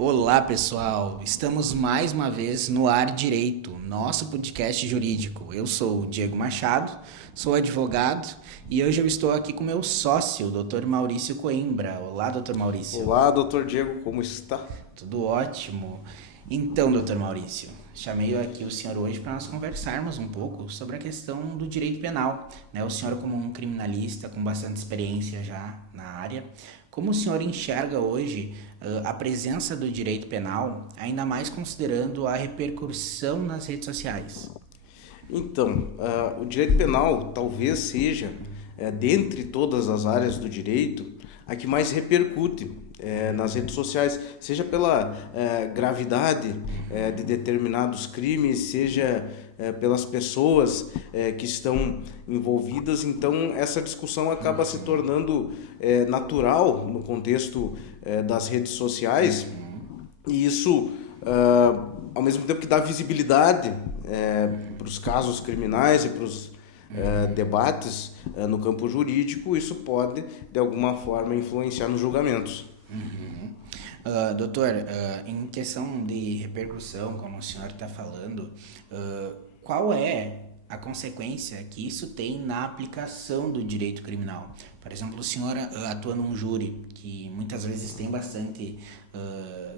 Olá, pessoal! Estamos mais uma vez no Ar Direito, nosso podcast jurídico. Eu sou o Diego Machado, sou advogado e hoje eu estou aqui com meu sócio, o Dr. Maurício Coimbra. Olá, Dr. Maurício. Olá, doutor Diego, como está? Tudo ótimo. Então, Dr. Maurício, chamei aqui o senhor hoje para nós conversarmos um pouco sobre a questão do direito penal, né? O senhor como um criminalista com bastante experiência já na área, como o senhor enxerga hoje a presença do direito penal, ainda mais considerando a repercussão nas redes sociais? Então, o direito penal talvez seja, dentre todas as áreas do direito, a que mais repercute nas redes sociais, seja pela gravidade de determinados crimes, seja pelas pessoas que estão envolvidas. Então, essa discussão acaba se tornando natural no contexto das redes sociais, e isso, ao mesmo tempo que dá visibilidade para os casos criminais e para os debates no campo jurídico, isso pode, de alguma forma, influenciar nos julgamentos. Doutor, em questão de repercussão, como o senhor está falando, qual é a consequência que isso tem na aplicação do direito criminal? Por exemplo, o senhor atua num júri que muitas vezes tem bastante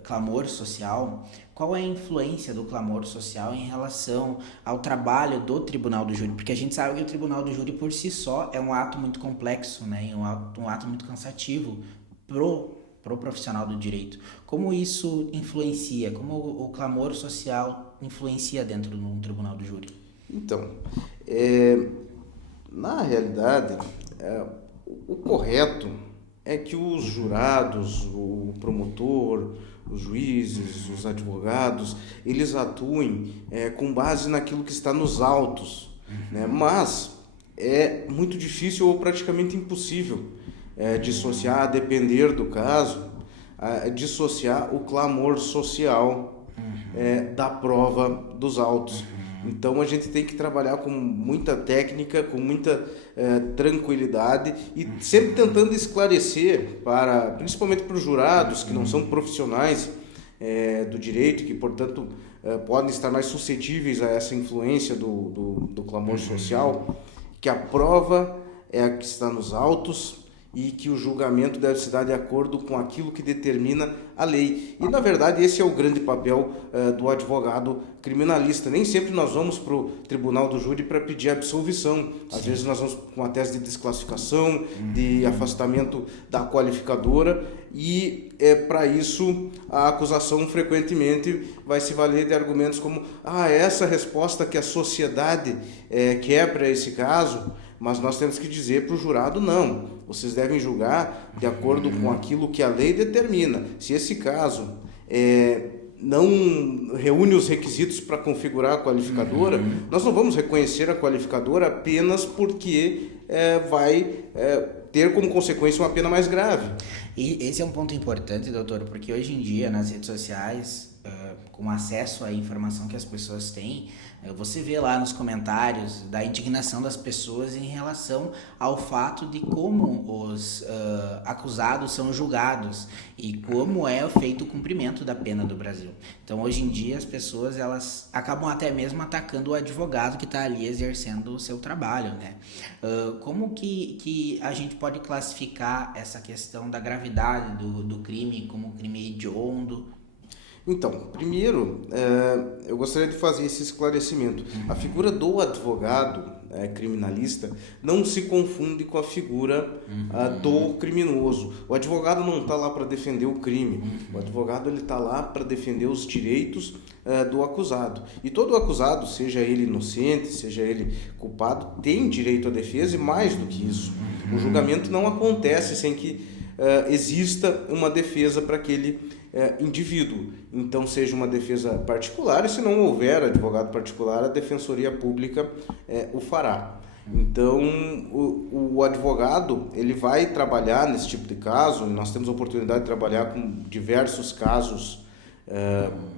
clamor social. Qual é a influência do clamor social em relação ao trabalho do tribunal do júri? Porque a gente sabe que o tribunal do júri por si só é um ato muito complexo, né? E um ato muito cansativo pro profissional do direito. Como isso influencia? Como o clamor social influencia dentro de um tribunal do júri? Então, na realidade, o correto é que os jurados, o promotor, os juízes, os advogados, eles atuem com base naquilo que está nos autos, né? Mas é muito difícil ou praticamente impossível dissociar, a depender do caso, dissociar o clamor social da prova dos autos. Então a gente tem que trabalhar com muita técnica, com muita tranquilidade e sempre tentando esclarecer, principalmente para os jurados que não são profissionais do direito, que portanto podem estar mais suscetíveis a essa influência do clamor social, que a prova é a que está nos autos e que o julgamento deve se dar de acordo com aquilo que determina a lei. E, na verdade, esse é o grande papel do advogado criminalista. Nem sempre nós vamos para o tribunal do júri para pedir absolvição. Às vezes nós vamos com uma tese de desclassificação, de afastamento da qualificadora, e para isso a acusação frequentemente vai se valer de argumentos como essa resposta que a sociedade quer para esse caso, mas nós temos que dizer para o jurado: não, vocês devem julgar de acordo com aquilo que a lei determina. Se esse caso não reúne os requisitos para configurar a qualificadora, nós não vamos reconhecer a qualificadora apenas porque vai ter como consequência uma pena mais grave. E esse é um ponto importante, doutor, porque hoje em dia nas redes sociais, com acesso à informação que as pessoas têm, você vê lá nos comentários da indignação das pessoas em relação ao fato de como os acusados são julgados e como é feito o cumprimento da pena do Brasil. Então, hoje em dia, as pessoas elas acabam até mesmo atacando o advogado que está ali exercendo o seu trabalho, né? Como que a gente pode classificar essa questão da gravidade do crime como crime hediondo? Então, primeiro, eu gostaria de fazer esse esclarecimento. A figura do advogado criminalista não se confunde com a figura do criminoso. O advogado não está lá para defender o crime. O advogado está lá para defender os direitos do acusado. E todo acusado, seja ele inocente, seja ele culpado, tem direito à defesa, e mais do que isso. O julgamento não acontece sem que exista uma defesa para aquele indivíduo. Então, seja uma defesa particular, e se não houver advogado particular, a Defensoria Pública o fará. Então, o advogado ele vai trabalhar nesse tipo de caso, e nós temos a oportunidade de trabalhar com diversos casos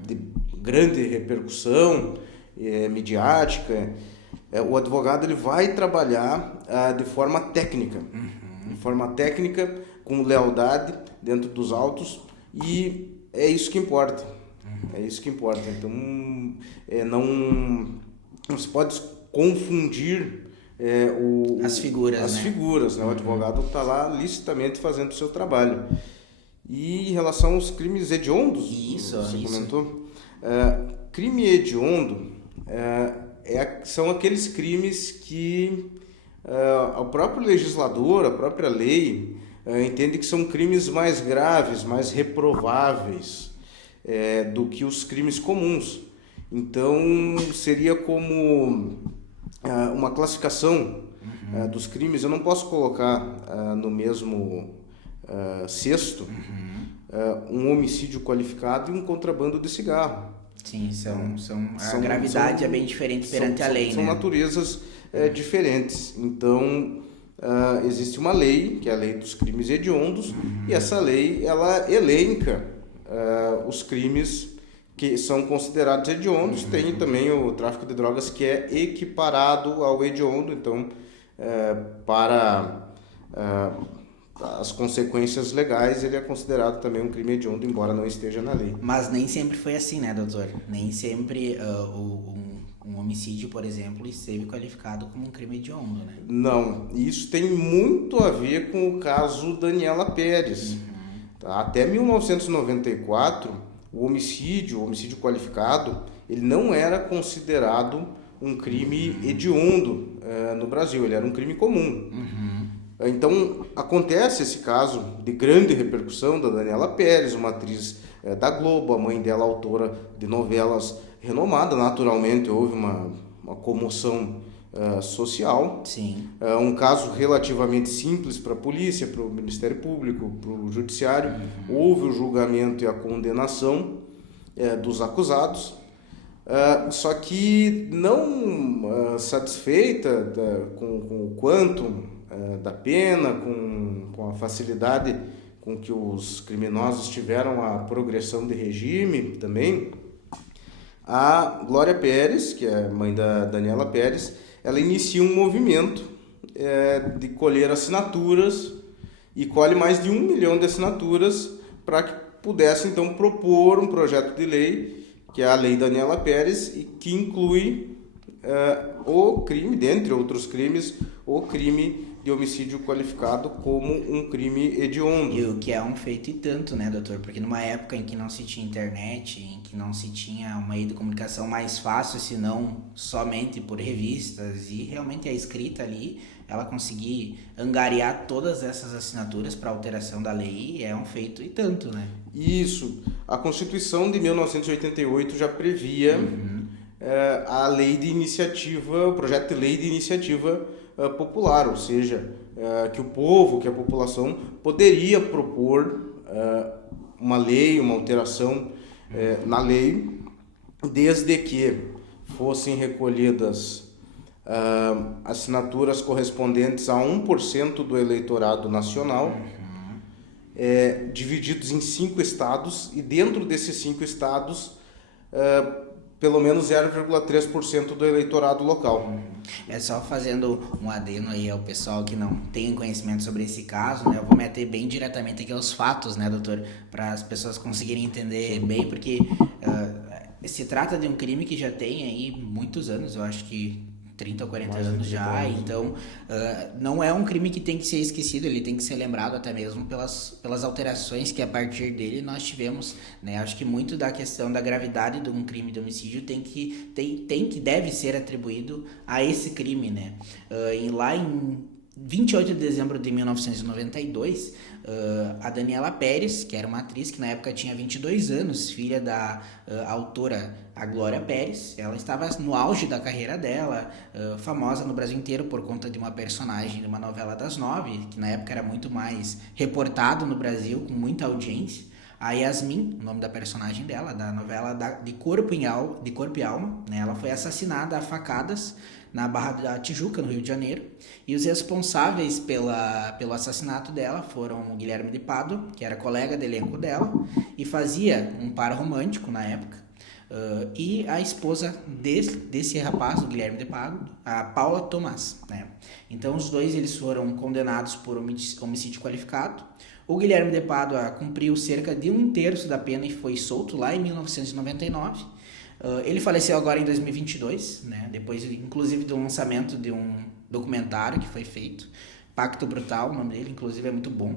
de grande repercussão midiática. O advogado ele vai trabalhar de forma técnica, com lealdade dentro dos autos, e É isso que importa. É isso que importa. Então, não se pode confundir As figuras, as né? figuras, né? O advogado está lá licitamente fazendo o seu trabalho. E em relação aos crimes hediondos, você comentou, crime hediondo são aqueles crimes que o próprio legislador, a própria lei, entende que são crimes mais graves, mais reprováveis do que os crimes comuns. Então, seria como uma classificação dos crimes. Eu não posso colocar no mesmo cesto um homicídio qualificado e um contrabando de cigarro. Sim, a gravidade é bem diferente perante a lei, né? São naturezas diferentes. Então, existe uma lei, que é a lei dos crimes hediondos, e essa lei, ela elenca os crimes que são considerados hediondos. Tem também o tráfico de drogas, que é equiparado ao hediondo. Então, para as consequências legais, ele é considerado também um crime hediondo, embora não esteja na lei. Mas nem sempre foi assim, né, doutor? Nem sempre um homicídio, por exemplo, esteve qualificado como um crime hediondo, né? Não, isso tem muito a ver com o caso Daniela Pérez. Tá? Até 1994, o homicídio qualificado, ele não era considerado um crime hediondo no Brasil, ele era um crime comum. Então, acontece esse caso de grande repercussão da Daniela Pérez, uma atriz da Globo, a mãe dela autora de novelas renomada. Naturalmente, houve uma comoção social. Sim. Um caso relativamente simples para a polícia, para o Ministério Público, para o Judiciário. Houve o julgamento e a condenação dos acusados. Só que não satisfeita com o quantum da pena, com a facilidade com que os criminosos tiveram a progressão de regime também, a Glória Pérez, que é mãe da Daniela Pérez, ela inicia um movimento de colher assinaturas e colhe mais de 1 milhão de assinaturas para que pudesse então propor um projeto de lei, que é a Lei Daniela Pérez, e que inclui o crime, dentre outros crimes, o crime de homicídio qualificado como um crime hediondo. E o que é um feito e tanto, né, doutor? Porque numa época em que não se tinha internet, em que não se tinha um meio de comunicação mais fácil, senão somente por revistas, e realmente a escrita ali, ela conseguir angariar todas essas assinaturas para alteração da lei, é um feito e tanto, né? Isso. A Constituição de 1988 já previa a lei de iniciativa, o projeto de lei de iniciativa popular, ou seja, que o povo, que a população poderia propor uma lei, uma alteração na lei, desde que fossem recolhidas assinaturas correspondentes a 1% do eleitorado nacional, divididos em 5 estados, e dentro desses 5 estados, pelo menos 0,3% do eleitorado local. Só fazendo um adendo aí ao pessoal que não tem conhecimento sobre esse caso, né? Eu vou meter bem diretamente aqui aos fatos, né, doutor? Para as pessoas conseguirem entender bem, porque se trata de um crime que já tem aí muitos anos, eu acho que 30 ou 40 anos já, então não é um crime que tem que ser esquecido, ele tem que ser lembrado até mesmo pelas alterações que a partir dele nós tivemos, né? Acho que muito da questão da gravidade de um crime de homicídio deve ser atribuído a esse crime, né? Lá em 28 de dezembro de 1992, a Daniela Pérez, que era uma atriz que na época tinha 22 anos, filha da autora a Glória Pérez, ela estava no auge da carreira dela, famosa no Brasil inteiro por conta de uma personagem de uma novela das 9, que na época era muito mais reportado no Brasil, com muita audiência. A Yasmin, o nome da personagem dela, da novela de Corpo e Alma, né? Ela foi assassinada a facadas na Barra da Tijuca, no Rio de Janeiro, e os responsáveis pelo assassinato dela foram o Guilherme de Pádua, que era colega de elenco dela e fazia um par romântico na época, e a esposa desse rapaz, o Guilherme de Pádua, a Paula Tomás, né? Então os dois eles foram condenados por homicídio qualificado. O Guilherme de Pádua cumpriu cerca de 1/3 da pena e foi solto lá em 1999. Ele faleceu agora em 2022, né? Depois, inclusive, do lançamento de um documentário que foi feito, Pacto Brutal, o nome dele, inclusive, é muito bom.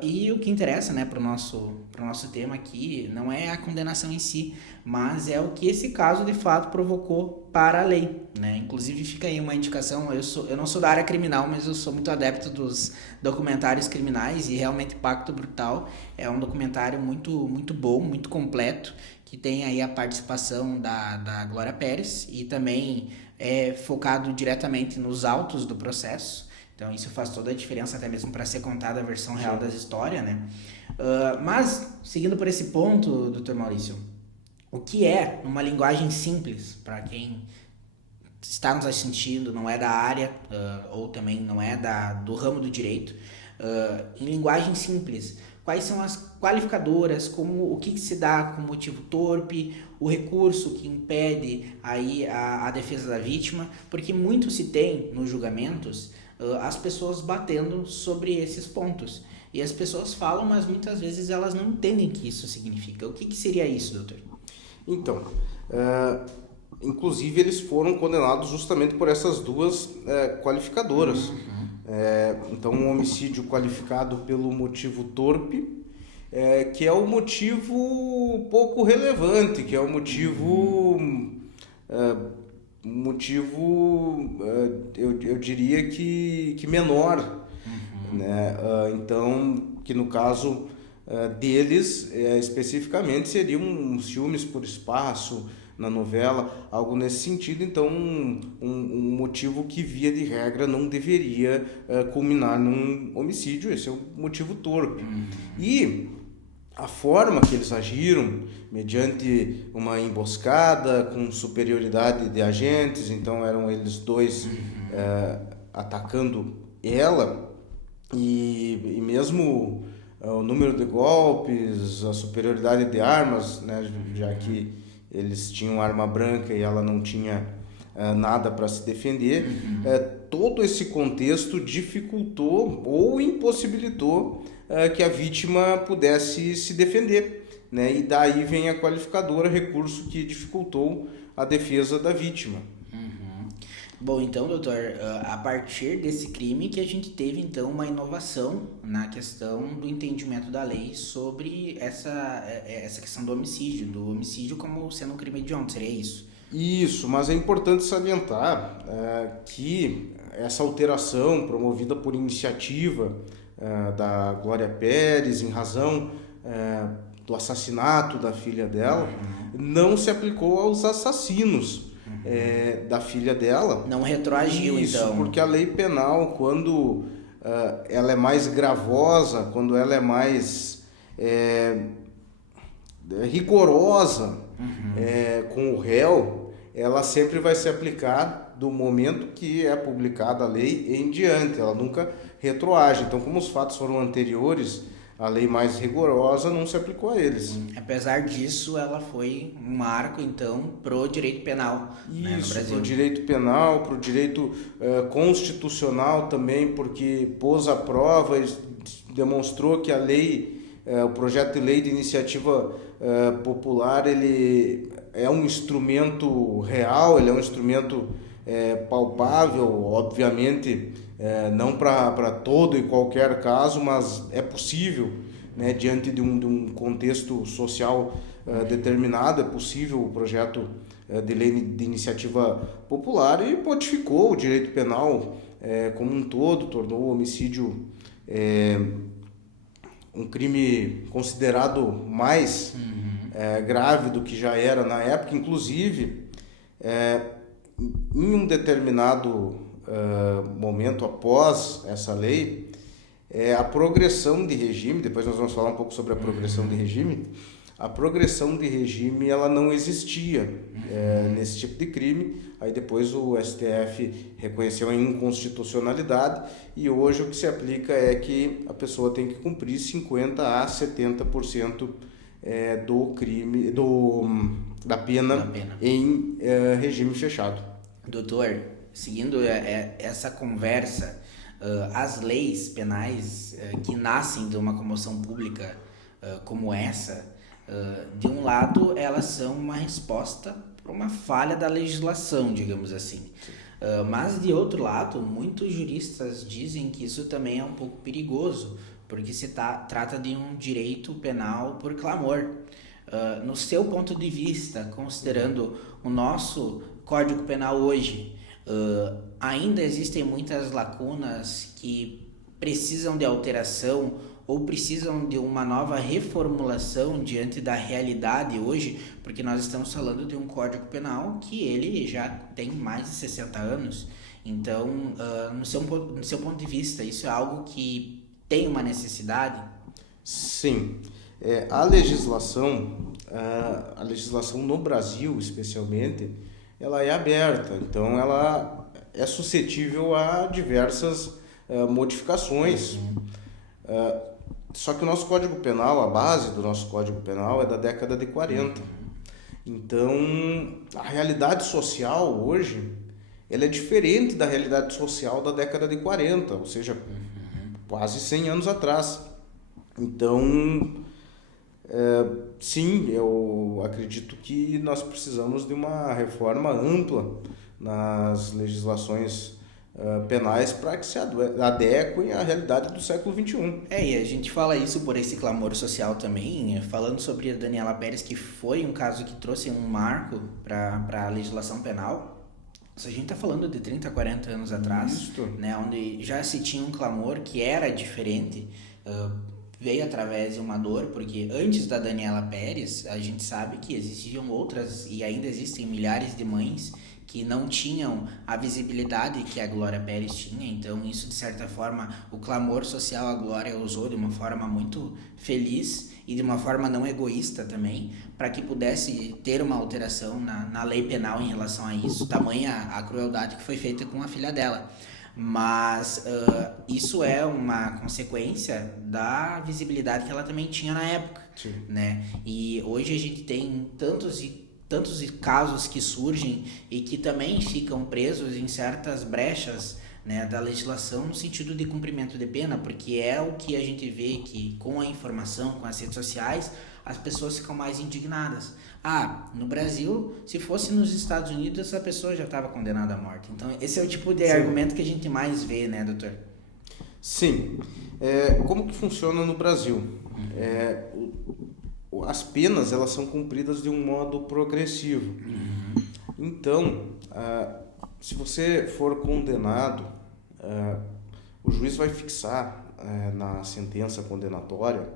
E o que interessa, né, pro nosso tema aqui não é a condenação em si, mas é o que esse caso de fato provocou para a lei, né? Inclusive fica aí uma indicação, eu não sou da área criminal, mas eu sou muito adepto dos documentários criminais e realmente Pacto Brutal é um documentário muito, muito bom, muito completo, que tem aí a participação da Glória Pérez e também é focado diretamente nos autos do processo. Então isso faz toda a diferença até mesmo para ser contada a versão real das histórias, né? Mas, seguindo por esse ponto, Dr. Maurício, o que é, numa linguagem simples, para quem está nos assistindo, não é da área, ou também não é do ramo do direito, em linguagem simples, quais são as qualificadoras, o que se dá com motivo torpe, o recurso que impede aí a defesa da vítima, porque muito se tem nos julgamentos as pessoas batendo sobre esses pontos. E as pessoas falam, mas muitas vezes elas não entendem o que isso significa. O que seria isso, doutor? Então, inclusive eles foram condenados justamente por essas duas qualificadoras. Então, um homicídio qualificado pelo motivo torpe, que é o motivo pouco relevante, que é o motivo... eu diria que menor, né? Então, que no caso deles, especificamente, seriam ciúmes por espaço na novela, algo nesse sentido. Então, um motivo que, via de regra, não deveria culminar num homicídio. Esse é o motivo torpe. E a forma que eles agiram, mediante uma emboscada com superioridade de agentes, então eram eles dois atacando ela, e mesmo o número de golpes, a superioridade de armas, né, já que eles tinham arma branca e ela não tinha nada para se defender, todo esse contexto dificultou ou impossibilitou que a vítima pudesse se defender, né? E daí vem a qualificadora, recurso que dificultou a defesa da vítima. Bom, então, doutor, a partir desse crime que a gente teve, então, uma inovação na questão do entendimento da lei sobre essa questão do homicídio como sendo um crime hediondo, seria isso? Isso, mas é importante salientar que essa alteração promovida por iniciativa da Glória Pérez, em razão do assassinato da filha dela, não se aplicou aos assassinos da filha dela. Não retroagiu, isso, então. Porque a lei penal, quando ela é mais gravosa, quando ela é mais rigorosa com o réu, ela sempre vai se aplicar do momento que é publicada a lei em diante. Ela nunca retroage. Então, como os fatos foram anteriores, a lei mais rigorosa não se aplicou a eles. Apesar disso, ela foi um marco, então, pro direito penal, né, no Brasil. Pro direito penal, pro direito constitucional também, porque pôs à prova e demonstrou que a lei, o projeto de lei de iniciativa popular, ele é um instrumento real, ele é um instrumento palpável, obviamente, não para todo e qualquer caso, mas é possível, né, diante de um contexto social determinado, é possível o projeto de lei de iniciativa popular, e modificou o direito penal como um todo, tornou o homicídio um crime considerado mais grave do que já era na época. Inclusive, em um determinado momento após essa lei, a progressão de regime, depois nós vamos falar um pouco sobre a progressão de regime, a progressão de regime ela não existia nesse tipo de crime. Aí depois o STF reconheceu a inconstitucionalidade, e hoje o que se aplica é que a pessoa tem que cumprir 50% a 70% do crime, da pena em regime fechado. Doutor, seguindo essa conversa, as leis penais que nascem de uma comoção pública como essa, de um lado, elas são uma resposta para uma falha da legislação, digamos assim. Mas de outro lado, muitos juristas dizem que isso também é um pouco perigoso, porque trata de um direito penal por clamor. No seu ponto de vista, considerando o nosso Código Penal hoje, ainda existem muitas lacunas que precisam de alteração ou precisam de uma nova reformulação diante da realidade hoje, porque nós estamos falando de um Código Penal que ele já tem mais de 60 anos. Então, no seu ponto de vista, isso é algo que tem uma necessidade? Sim. A legislação no Brasil, especialmente, ela é aberta, então ela é suscetível a diversas modificações. Só que o nosso Código Penal, a base do nosso Código Penal é da década de 40. Então, a realidade social hoje, ela é diferente da realidade social da década de 40, ou seja, quase 100 anos atrás. Então, sim, eu acredito que nós precisamos de uma reforma ampla nas legislações penais para que se adequem à realidade do século XXI. E a gente fala isso por esse clamor social também, falando sobre a Daniela Pérez, que foi um caso que trouxe um marco para a legislação penal. Se a gente está falando de 30, 40 anos atrás, né, onde já se tinha um clamor que era diferente, veio através de uma dor, porque antes da Daniela Pérez, a gente sabe que existiam outras e ainda existem milhares de mães que não tinham a visibilidade que a Glória Pérez tinha. Então isso, de certa forma, o clamor social a Glória usou de uma forma muito feliz e de uma forma não egoísta também, para que pudesse ter uma alteração na lei penal em relação a isso, tamanha a crueldade que foi feita com a filha dela. Mas isso é uma consequência da visibilidade que ela também tinha na época, né? E hoje a gente tem tantos casos que surgem e que também ficam presos em certas brechas, né, da legislação no sentido de cumprimento de pena, porque é o que a gente vê que com a informação, com as redes sociais, as pessoas ficam mais indignadas. No Brasil, se fosse nos Estados Unidos, essa pessoa já estava condenada à morte. Então, esse é o tipo de argumento que a gente mais vê, né, doutor? Sim. Como que funciona no Brasil? As penas, elas são cumpridas de um modo progressivo. Então, se você for condenado, o juiz vai fixar na sentença condenatória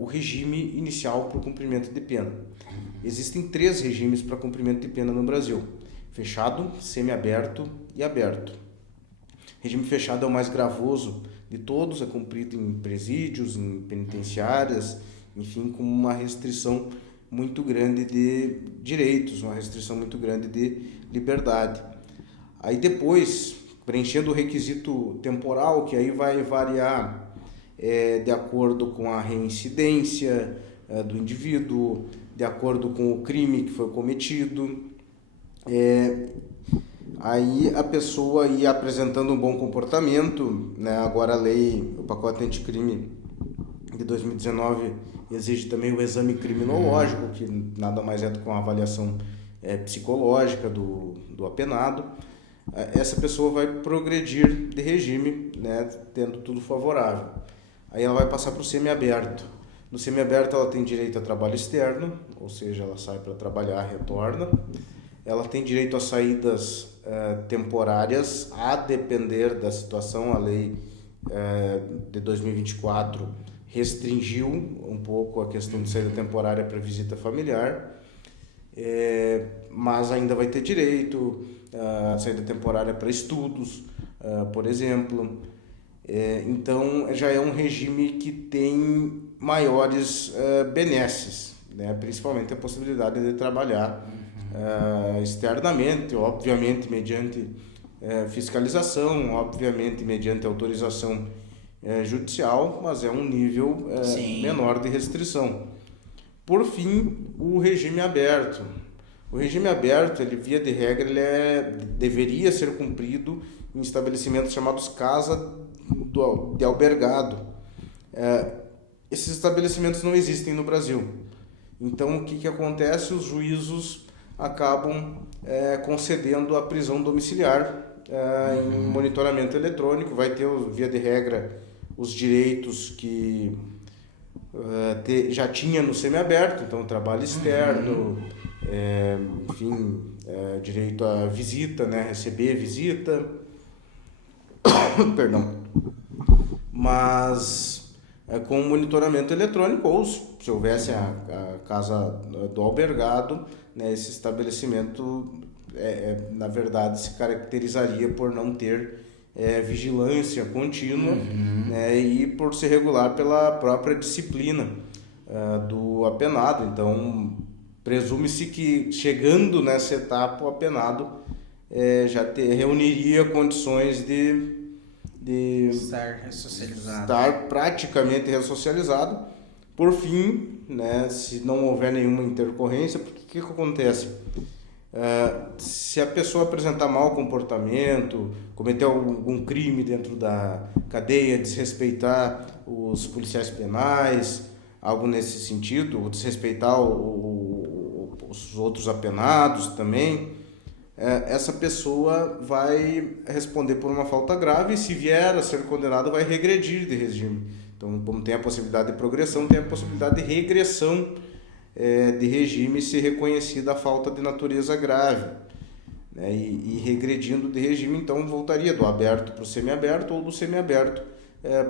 o regime inicial para o cumprimento de pena. Existem 3 regimes para cumprimento de pena no Brasil: fechado, semiaberto e aberto. Regime fechado é o mais gravoso de todos, é cumprido em presídios, em penitenciárias, enfim, com uma restrição muito grande de direitos, uma restrição muito grande de liberdade. Aí depois, preenchendo o requisito temporal, que aí vai variar de acordo com a reincidência do indivíduo, de acordo com o crime que foi cometido. Aí a pessoa ia apresentando um bom comportamento, né? Agora o pacote anticrime de 2019 exige também o exame criminológico, que nada mais é do que uma avaliação psicológica do apenado. Essa pessoa vai progredir de regime, né, tendo tudo favorável. Aí ela vai passar para o semiaberto. No semiaberto ela tem direito a trabalho externo, ou seja, ela sai para trabalhar, retorna. Ela tem direito a saídas temporárias, a depender da situação. A lei de 2024 restringiu um pouco a questão de saída temporária para visita familiar, mas ainda vai ter direito a saída temporária para estudos, por exemplo. Então já é um regime que tem maiores benesses, né? Principalmente a possibilidade de trabalhar externamente, obviamente mediante fiscalização, obviamente mediante autorização judicial, mas é um nível menor de restrição. Por fim, o regime aberto. O regime aberto, ele via de regra, deveria ser cumprido em estabelecimentos chamados casa de albergado. Esses estabelecimentos não existem no Brasil. Então, o que acontece? Os juízos acabam concedendo a prisão domiciliar em monitoramento eletrônico. Vai ter, via de regra, os direitos que já tinha no semiaberto, então trabalho externo, enfim, direito à visita, né, receber visita, perdão, mas com monitoramento eletrônico, ou se houvesse a casa do albergado, né, esse estabelecimento, na verdade, se caracterizaria por não ter vigilância contínua, né, e por ser regular pela própria disciplina do apenado. Então, presume-se que, chegando nessa etapa, o apenado já reuniria condições de Estar ressocializado. Estar praticamente ressocializado. Por fim, né, se não houver nenhuma intercorrência, porque o que acontece? Se a pessoa apresentar mau comportamento, cometer algum crime dentro da cadeia, desrespeitar os policiais penais, algo nesse sentido, ou desrespeitar os outros apenados também, essa pessoa vai responder por uma falta grave e, se vier a ser condenado, vai regredir de regime. Então, como tem a possibilidade de progressão, tem a possibilidade de regressão de regime, se reconhecida a falta de natureza grave, né? E regredindo de regime, então voltaria do aberto para o semiaberto ou do semiaberto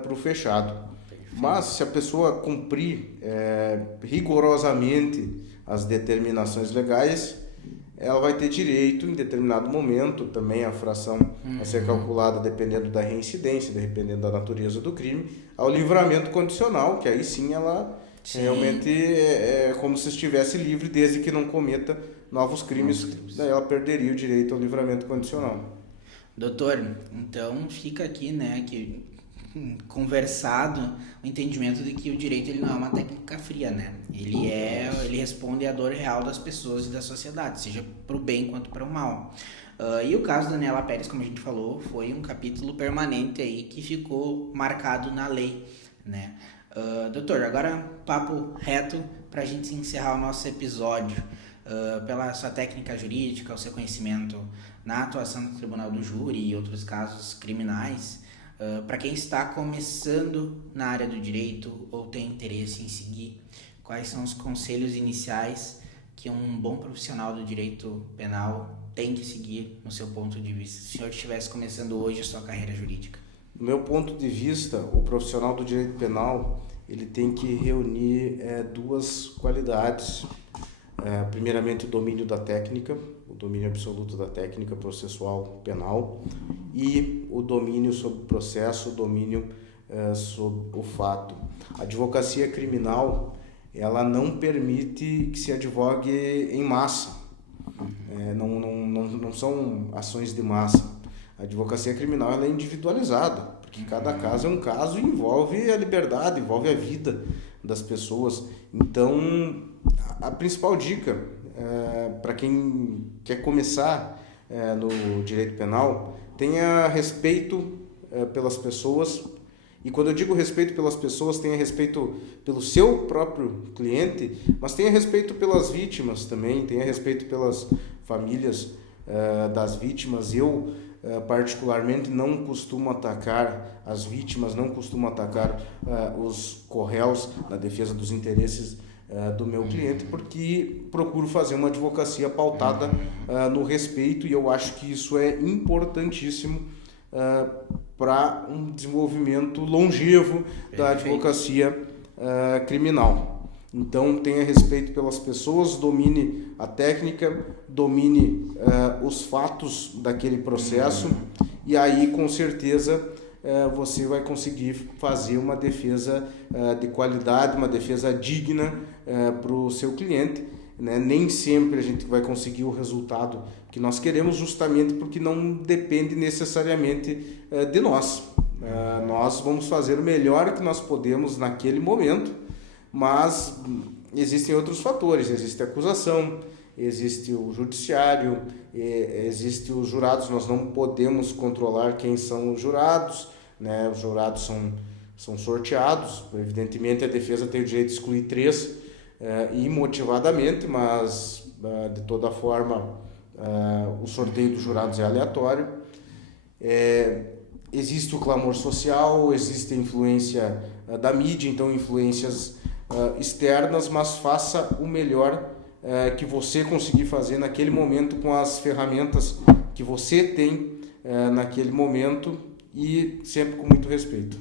para o fechado. Mas se a pessoa cumprir rigorosamente as determinações legais, ela vai ter direito, em determinado momento, também a fração a ser calculada dependendo da reincidência, dependendo da natureza do crime, ao livramento condicional, que aí sim ela realmente é como se estivesse livre, desde que não cometa novos crimes. Daí ela perderia o direito ao livramento condicional. Doutor, então fica aqui, né, que conversado o entendimento de que o direito ele não é uma técnica fria, né? Ele responde à dor real das pessoas e da sociedade, seja para o bem quanto para o mal. E o caso da Daniela Pérez, como a gente falou, foi um capítulo permanente aí que ficou marcado na lei, né? Doutor, agora papo reto para a gente encerrar o nosso episódio. Pela sua técnica jurídica, o seu conhecimento na atuação do Tribunal do Júri e outros casos criminais, para quem está começando na área do direito ou tem interesse em seguir, quais são os conselhos iniciais que um bom profissional do direito penal tem que seguir no seu ponto de vista, se o senhor estivesse começando hoje a sua carreira jurídica? Do meu ponto de vista, o profissional do direito penal ele tem que reunir duas qualidades. Primeiramente, o domínio da técnica, o domínio absoluto da técnica processual penal, e o domínio sobre o processo, o domínio sobre o fato. A advocacia criminal, ela não permite que se advogue em massa. Não são ações de massa. A advocacia criminal ela é individualizada, porque cada caso é um caso e envolve a liberdade, envolve a vida das pessoas. Então, a principal dica para quem quer começar no direito penal, tenha respeito pelas pessoas. E quando eu digo respeito pelas pessoas, tenha respeito pelo seu próprio cliente, mas tenha respeito pelas vítimas também, tenha respeito pelas famílias das vítimas. Eu, particularmente, não costumo atacar as vítimas, não costumo atacar os corréus na defesa dos interesses do meu cliente, porque procuro fazer uma advocacia pautada no respeito, e eu acho que isso é importantíssimo para um desenvolvimento longevo da advocacia criminal. Então, tenha respeito pelas pessoas, domine a técnica, domine os fatos daquele processo, e aí, com certeza, você vai conseguir fazer uma defesa de qualidade, uma defesa digna para o seu cliente, né? Nem sempre a gente vai conseguir o resultado que nós queremos, justamente porque não depende necessariamente de nós. Nós vamos fazer o melhor que nós podemos naquele momento, mas existem outros fatores, existe a acusação, existe o judiciário, existe os jurados. Nós não podemos controlar quem são os jurados, né? Os jurados são sorteados. Evidentemente, a defesa tem o direito de excluir 3 imotivadamente, mas de toda forma o sorteio dos jurados é aleatório. Existe o clamor social, existe a influência da mídia, então influências externas, mas faça o melhor que você conseguir fazer naquele momento com as ferramentas que você tem naquele momento e sempre com muito respeito.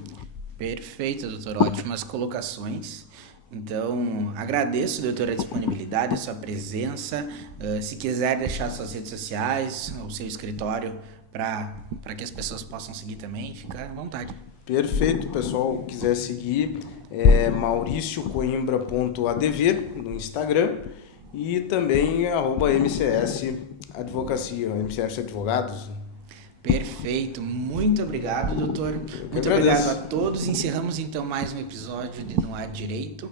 Perfeito, doutor. Ótimas colocações. Então, agradeço, doutor, a disponibilidade, a sua presença. Se quiser deixar suas redes sociais, o seu escritório, para que as pessoas possam seguir também, fica à vontade. Perfeito, pessoal, quiser seguir, mauriciocoimbra.adv no Instagram e também @MCS Advocacia, MCS Advogados. Perfeito, muito obrigado, doutor. Muito obrigado a todos. Encerramos então mais um episódio de No Ar Direito.